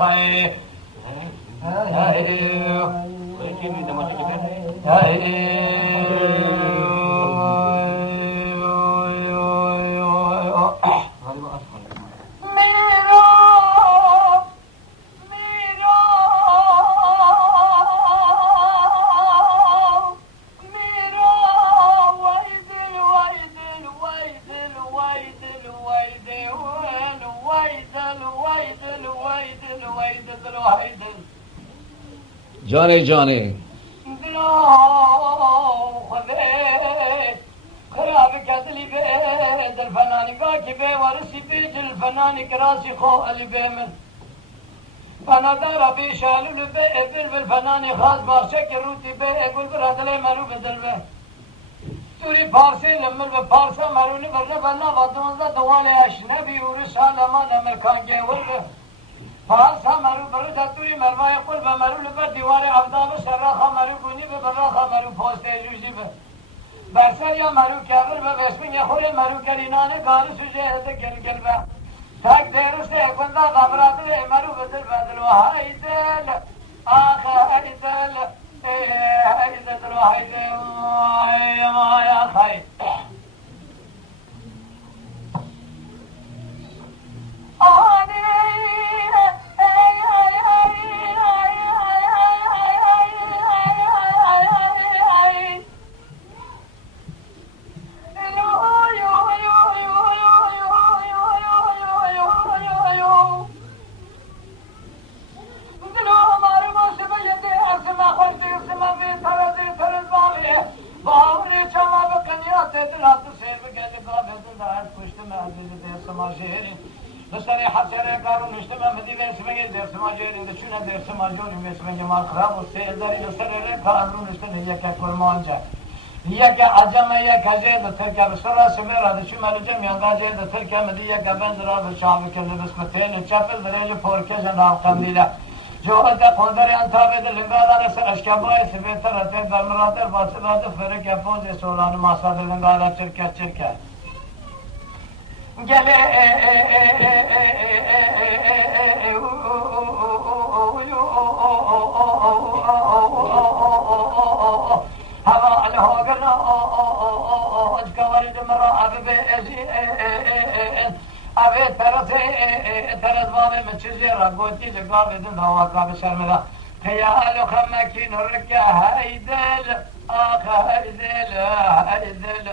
خي جاني جاني خراب قتلي بيد الفنان باكي بي ورسي بيج الفنان كراسي خو اللي بيمن فانا دارا بيشالو لبي بالفنان خاص بارشك روتي بي اقول براد لي مرو بدل بي توري فارسي لمر بفارسا مروني برنا بنا وطنزا دوالي اشنبي ورسالة ما نمركان جي ورد فارسا مرو برو تطوری مروای قلب مرو لبر دیوار عبدالو سراخا مرو کنی به براخا مرو پاسته جوزی به برسر یا مرو کبر به بسمین یا خوری مرو کرینانه گاری سوچه هده گل به تک دیرسته کنده غبراتل مرو بدل بدل و های دل آخه های دل های دل و های دل ما یا خی بسري حسري قالوا نجتمع مدينة اسمها درس ماجورين دشونا درس ماجورين اسمها ما خراب والسيل داري نسري قالوا نجتمع هي كل مانجا هي كعجمة هي كجيد تركا بسرعة سميرة دشو مالجم ينقاجيد تركا مدينة كبندرا بالشعب كله بسكتين الشافل بريل فوركشن راو قمديلا جوهد قندري انتابد لنقادر اشكاباي سبيتر اتين بالمراتر باسبات فرق يفوز سولان ماساد لنقادر شركة gele hava alhogana ajkawarid mara abe abe tarazvame mechizye ragoti jagavedin hava kabe sharmela khayalo khamaki nurka haydel haydel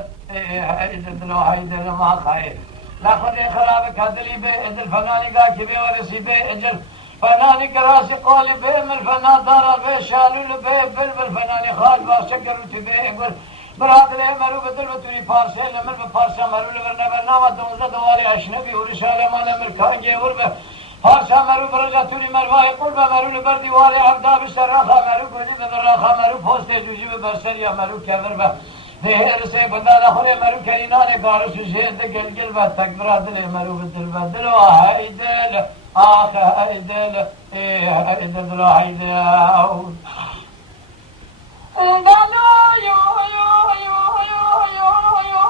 haydel ma khay لكن خراب كذلي بإذن الفناني قاكي بي ورسي بي إجل فناني كراسي قولي بي من الفنان دارا بي شالول بي بالفناني خاج باشكر بي يقول براد لي مرو بدل بتوري فارسي لمر بفارسا مرو لبرنا برنا ودوزا دوالي أشنبي ورشالي ما لمر كانجي وربه فارسا مرو برجا توري مرواي قلبه مرو لبر ديوالي عبدا بسراخا مرو قولي ببراخا مرو پوسته جوجي ببرسريا مرو كبر به دیگر سے بندہ نخوری مرو کرینا نے گارو سوشید گل گل با تکبرات لے مرو بدل بدل و های دل آخ های دل های دل و های دل دلو یو یو یو یو یو یو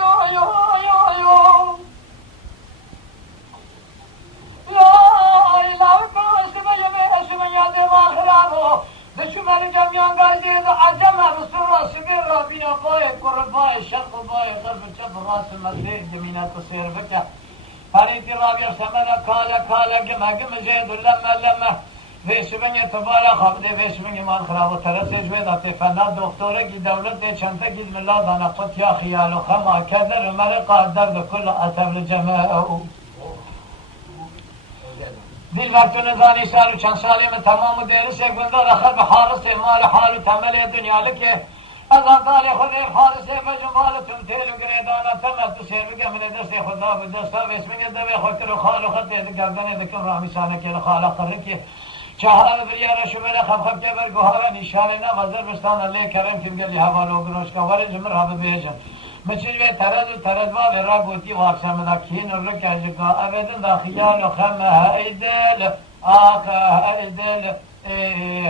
یو یو یو یو لا ilahe اسم یمه اسم یاد ما خرابو دشو مال جمعیان گازی دو عجمه بسرو سبیر را بیا بای قربای شرق بای غرب چپ راس مدیر جمینات سیر بکه فریدی رابیا سمنا کالا گمه جید لمه ویشبنی تبارا خبده ویشبنی مال خراب و ترسه جوید اتی فنا دکتوره کی دولت دی چنده کی ملا دانا قط یا خیال و خما کدر عمر قادر بکل اتبل جمعه او دل وقت نزانی سال و چند سالی من تمام دیرس یک بندر اخر به حارس مال حال و تمل دنیا لکه از اقدال خود حارس مجمال تمثیل و گریدانا تمت سیر بگه من دست خدا به دستا و اسمین دوی خود رو خال و خط دید گردن دکم رامیسانه که لخال اخر که چهار بریار شمال خب که برگوها و نشانه نه وزر بستان علی کرم کم گلی حوالو گروش که ولی جمر ها بیجن مچیز به ترد و را گوتی واقسم نکین و رکه جگا ابدن دا خیال و خم هایدل آقا هایدل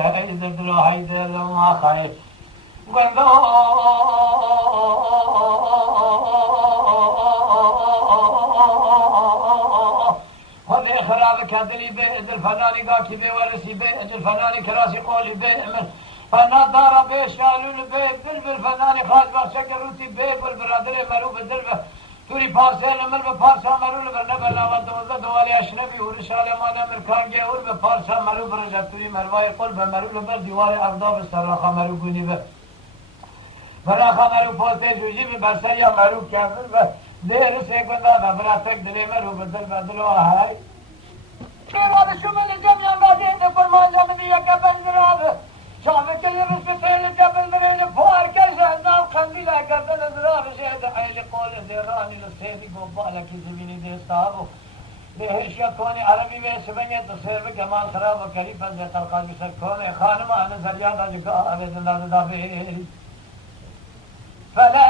هایدل و هایدل و آخای گندو خذ خراب كدلي به ادل فناني قاكي به ورسي به ادل فناني كراسي قولي به امر فنا دار به شالول به بلبل فناني خاص بخشك روتي به بالبرادر مرو بدل به توری پارسل مل به پارسا مرو لبرنه بلاوت دوزده دوالی اشنبی ورشال مانه مرکان گه اور به پارسا مرو برجت توری مروای قل به مرو لبر دیوار اغداب سراخا مرو گونی به براخا مرو پوسته جوجی به برسر یا مرو کردن به دیر سیکنده به براتک دلی مرو بدل بدل و های پیراد شمال جمعیان بعدین فرمان جمعی یکا بنگرابه شامل که یه روز به تیل جبل بریل فوار کرده اندام خندی لکردن ازراب شهد عیل قول زیرانی لسیدی گوبالا کی زمینی دستابو لهشیا کونی عربی به سبنگه تصیر به کمال خراب و کریب بنده تلقاد بسر کونه خانم آن زریاد آجکا آوه زنداد دابیل فلا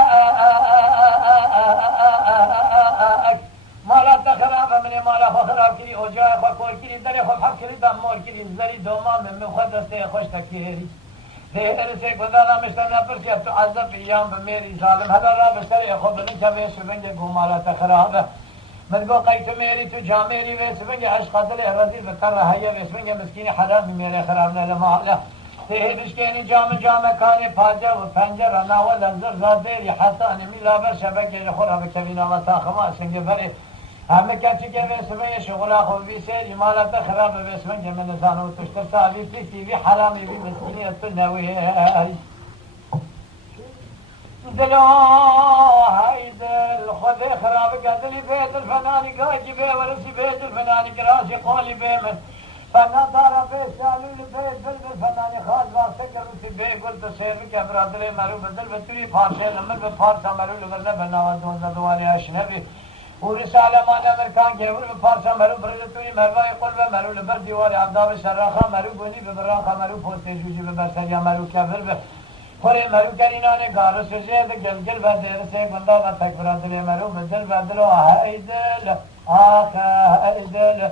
مالا تخراب من مالا خراب کری اوجای خو کور کری در خو حق کری دم مور کری زری دوما من مخدسته خوش تکیری دیر سے خدا نامشتر نپرسی اب تو عذب ایام بمیری ظالم هلا را بشتر خو بلن چوے سبنگ گو مالا تخراب من گو قیت میری تو جا میری وے سبنگ عشق دل رضی بکر رہیا وے سبنگ مسکین حرام میرے خراب نہ مالا ته بشکن جام کانی پاجا و پنجر ناو لنظر زادری حتی انمی لابر شبکه خورا بکوینا و تاخما سنگ بره همه کچی که بسمه شغلا خوبی سیر ایمالت خراب بسمه که من زانو تشتر ساوی پیسی بی حرامی بی مسکینیت نوی دلو های دل خود خراب کدلی بیت الفنانی گاجی بی ورسی بیت الفنانی کراسی قولی بی من فنا دارا بی شالول بی بلبل فنانی خاص واسه کروسی بی گل تسیرمی که برادل مرو بدل بطوری پارسه لمر به پارسا مرو لگرنه بناوان دونزه دوانی اشنبی ورسال مان امریکان که ور به پارسا مرو برد توی مروای قلب مرو لبر دیوار عبدال سراخا مرو گونی به براخا مرو پوسته جوجی به برسریا مرو کفر به خوری مرو کرینانه گارو سجه ده گلگل و درسه گندا و تکبرات دل مرو بدل بدل و های دل آخه های دل